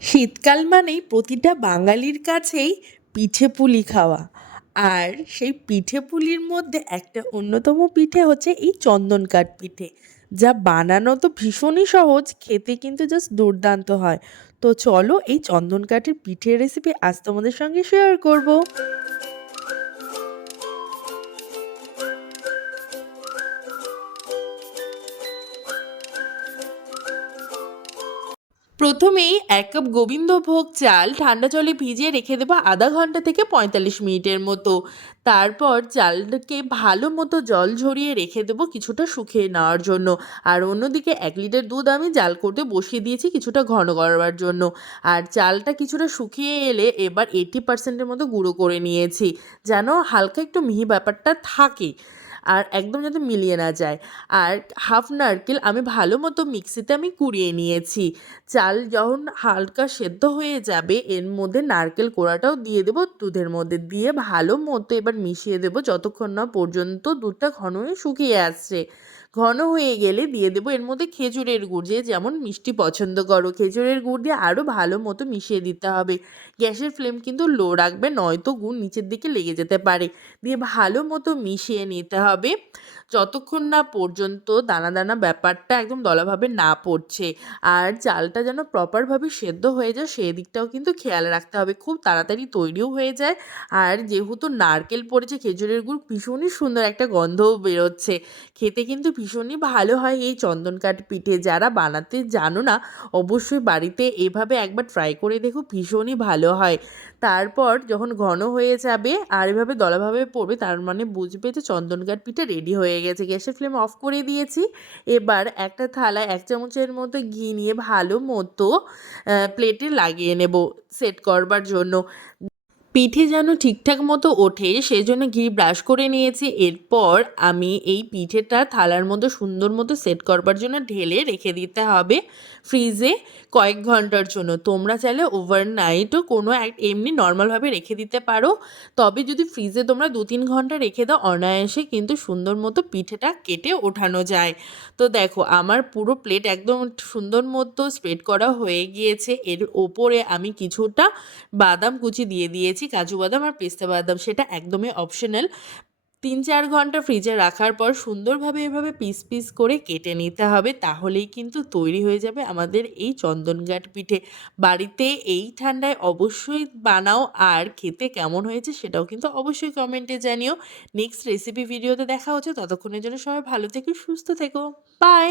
শীতকাল মানেই প্রতিটা বাঙালির কাছেই পিঠে পুলি খাওয়া। আর সেই পিঠে পুলির মধ্যে একটা অন্যতম পিঠে হচ্ছে এই চন্দন কাঠ পিঠে, যা বানানো তো ভীষণই সহজ, খেতে কিন্তু জাস্ট দুর্দান্ত হয়। তো চলো এই চন্দন কাঠের পিঠের রেসিপি আজ তোমাদের সঙ্গে শেয়ার করব। প্রথমেই এক কাপ গোবিন্দভোগ চাল ঠান্ডা জলে ভিজিয়ে রেখে দেবো আধা ঘণ্টা থেকে পঁয়তাল্লিশ মিনিটের মতো। তারপর চালটাকে ভালো মতো জল ঝরিয়ে রেখে দেবো কিছুটা শুকিয়ে নেওয়ার জন্য। আর অন্যদিকে এক লিটার দুধ আমি জাল করতে বসিয়ে দিয়েছি কিছুটা ঘন করবার জন্য। আর চালটা কিছুটা শুকিয়ে এলে এবার এইটি পার্সেন্টের মতো গুঁড়ো করে নিয়েছি। যেন হালকা একটু মিহি ব্যাপারটা থাকে। আর একদম যাতে মিলিয়ে না যায়। আর হাফ নারকেল আমি ভালো মতো মিক্সিতে আমি কুড়িয়ে নিয়েছি। চাল যখন হালকা সেদ্ধ হয়ে যাবে, এর মধ্যে নারকেল কোড়াটাও দিয়ে দেবো দুধের মধ্যে। দিয়ে ভালো মতো এবার মিশিয়ে দেবো যতক্ষণ না পর্যন্ত দুধটা ঘন হয়ে শুকিয়ে আসছে। ঘন হয়ে গেলে দিয়ে দেবো। এর মধ্যে খেজুরের গুড় যে যেমন মিষ্টি পছন্দ করো, খেজুরের গুড় দিয়ে আরও ভালো মতো মিশিয়ে দিতে হবে। গ্যাসের ফ্লেম কিন্তু লো রাখবে, নয়তো গুড় নিচের দিকে লেগে যেতে পারে। দিয়ে ভালো মতো মিশিয়ে নিতে হবে। যতক্ষণ না পর্যন্ত দানা দানা ব্যাপারটা একদম দলাভাবে না পড়ছে আর চালটা যেন প্রপারভাবে সেদ্ধ হয়ে যায়, সেই দিকটাও কিন্তু খেয়াল রাখতে হবে। খুব তাড়াতাড়ি তৈরিও হয়ে যায় আর যেহেতু নারকেল পড়েছে, খেজুরের গুড় ভীষণই সুন্দর একটা গন্ধও বেরোচ্ছে। খেতে কিন্তু ভীষণই ভালো হয় এই চন্দন কাঠ পিঠে। যারা বানাতে জানো না, অবশ্যই বাড়িতে এভাবে একবার ট্রাই করে দেখো, ভীষণই ভালো হয়। তারপর যখন ঘন হয়ে যাবে আর এভাবে দলাভাবে পড়বে, তার মানে বুঝবে যে চন্দন কাঠ পিঠে রেডি হয়ে গেছে। গ্যাসের ফ্লেম অফ করে দিয়েছি। এবার একটা থালায় এক চামচের মতো ঘি নিয়ে ভালো মতো প্লেটে লাগিয়ে নেব সেট করবার জন্য। পিঠে যেন ঠিকঠাক মতো ওঠে, সেজন্য ঘি ব্রাশ করে নিয়েছি। এরপর আমি এই পিঠেটা থালার মধ্যে সুন্দর মতো সেট করবার জন্য ঢেলে রেখে দিতে হবে ফ্রিজে কয়েক ঘণ্টার জন্য। তোমরা চাইলে ওভারনাইটও কোনো এক, এমনি নর্মালভাবে রেখে দিতে পারো। তবে যদি ফ্রিজে তোমরা দু তিন ঘণ্টা রেখে দাও, অনায়াসে কিন্তু সুন্দর মতো পিঠেটা কেটে ওঠানো যায়। তো দেখো, আমার পুরো প্লেট একদম সুন্দর মতো স্প্রেড করা হয়ে গিয়েছে। এর ওপরে আমি কিছুটা বাদাম কুচি দিয়ে দিয়েছি। কাজু বাদাম আর পেস্তা বাদাম, সেটা একদমই অপশনাল তিন চার ঘণ্টা ফ্রিজে রাখার পর সুন্দরভাবে এভাবে পিস পিস করে কেটে নিতে হবে, তাহলেই কিন্তু তৈরি হয়ে যাবে আমাদের এই চন্দনঘাট পিঠে। বাড়িতে এই ঠান্ডায় অবশ্যই বানাও আর খেতে কেমন হয়েছে সেটাও কিন্তু অবশ্যই কমেন্টে জানিও। নেক্সট রেসিপি ভিডিওতে দেখা হচ্ছে, ততক্ষণের জন্য সবাই ভালো থেকো, সুস্থ থেকো। বাই